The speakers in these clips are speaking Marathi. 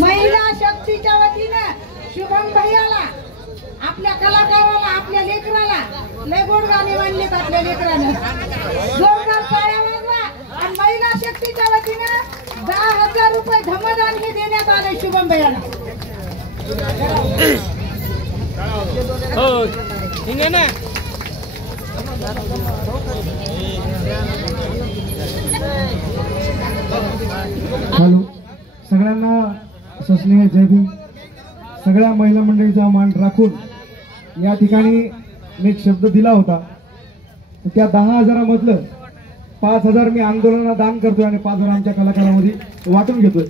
महिला शक्तीच्या वतीनं शुभम भैयाला, आपल्या कलाकाराला, आपल्या लेकराला लय गोड गाणे मानलेत आपल्या लेकरानं. जोरदार टाळ्या वाजवा. आणि महिला शक्तीच्या वतीनं 10,000 रुपये धमदान हे देण्यात आले शुभम भैयाला. हो ठीक आहे ना. हॅलो सगळ्यांना सस्नेह जय भीम. सगळ्या महिला मंडळीचा मान राखून या ठिकाणी मी एक शब्द दिला होता. त्या 10,000 मधलं 5,000 मी आंदोलनाला दान करतोय आणि 5,000 आमच्या कलाकारांमध्ये वाटून घेतोय.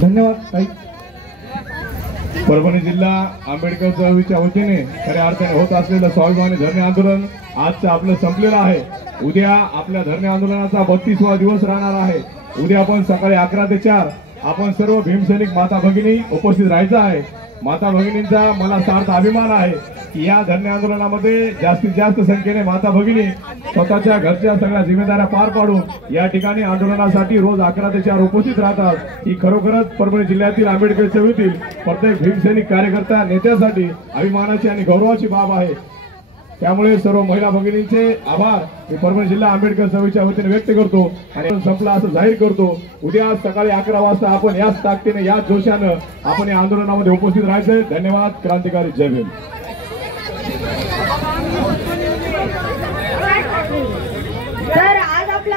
धन्यवाद ताई. परभणी जिल्हा आंबेडकर चळवळीच्या वतीने खऱ्या अर्थाने होत असलेलं स्वाभिमानी धरणे आंदोलन आजचं आपलं संपलेलं आहे. उद्या आपल्या धरणे आंदोलनाचा 32वा दिवस राहणार आहे. उद्या आपण सकाळी 11 ते 4 आपण सर्व भीमसैनिक माता भगिनी उपस्थित राहायचं आहे. माता भगिनींचा मला सार्थ अभिमान आहे की या धरणे आंदोलनामध्ये जास्तीत जास्त संख्येने माता भगिनी स्वतःच्या घरच्या सगळ्या जिम्मेदाऱ्या पार पाडून या ठिकाणी आंदोलनासाठी रोज 11 ते 4 उपस्थित राहतात. ही खरोखरच परभणी जिल्ह्यातील आंबेडकर चळवळीतील प्रत्येक भीमसैनिक कार्यकर्ता नेत्यासाठी अभिमानाची आणि गौरवाची बाब आहे. त्यामुळे सर्व महिला भगिनींचे आभार मी परभणी जिल्हा आंबेडकर चळवळीच्या वतीने व्यक्त करतो आणि संपला असं जाहीर करतो. उद्या सकाळी 11 वाजता आपण याच ताकदीने याच जोशानं आपण या आंदोलनामध्ये उपस्थित राहायचंय. धन्यवाद. क्रांतिकारी जय भीम. तर आज आपला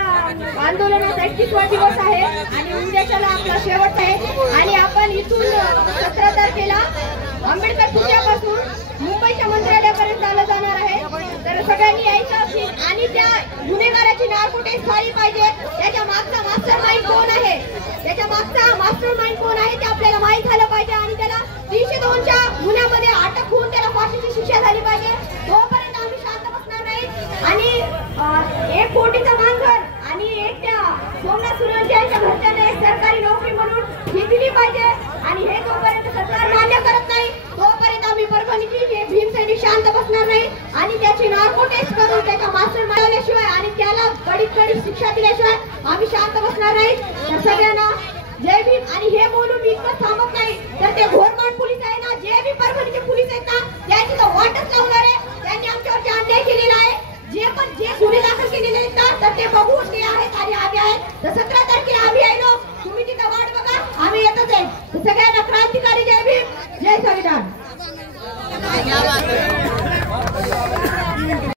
आंदोलनाचा 31वा दिवस आहे आणि उद्याच्याला आपला शेवट आहे आणि आपण इथून 17 तारखेला आंबेडकर पुतळ्यापासून मुंबईच्या मंत्रालयापर्यंत चालत जाणार आहे. तर सगळ्यांनी यायचं आणि त्या गुन्हेगाराची नारकोटेज झाली पाहिजे. त्याच्या मागचा मास्टर माइंड कोण आहे, त्याच्या मागचा मास्टर माइंड कोण आहे ते आपल्याला माहीत झालं पाहिजे आणि त्याला 302च्या गुन्ह्यामध्ये अटक होऊन त्याला फाशीची शिक्षा झाली पाहिजे. तोपर्यंत आम्ही शांत बसणार नाही. आणि 1 कोटीचा मानधन आणि एक त्या सोमनाथ सूर्यवंशी यांच्या घरच्यांना एक सरकारी नोकरी म्हणून ही दिली पाहिजे. आणि हे जोपर्यंत सरकार मान्य करत नाही तोपर्यंत आम्ही परभणीची भीमसैनिक शांत बसणार नाही. आणि त्याची नार्को टेस्ट करून त्याच्या मास्टर मिळवल्याशिवाय आणि त्याला कडक शिक्षा दिल्याशिवाय आम्ही शांत बसणार नाही. तर सगळ्यांना जय भीम. आणि हे बोलून मी इतकं थांबत नाही तर ते घोरमाड पोलीस आहे ना, जे बी परभणीचे पोलीस आहेत ना, त्या